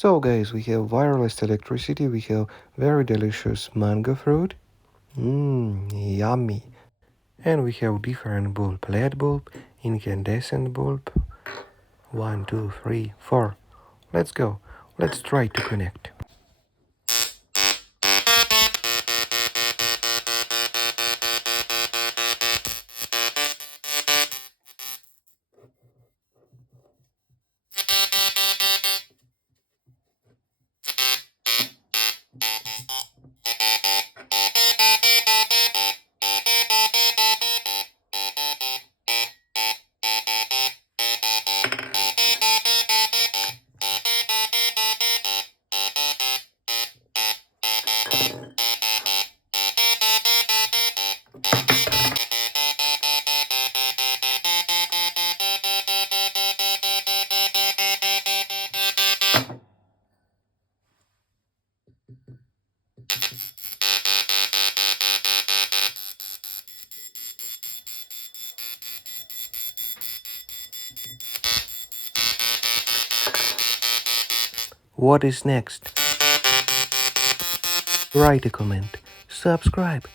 So guys, we have wireless electricity, we have very delicious mango fruit. Yummy. And we have different bulb, LED bulb, incandescent bulb. 1, 2, 3, 4. Let's go. Let's try to connect. What is next? Write a comment. Subscribe.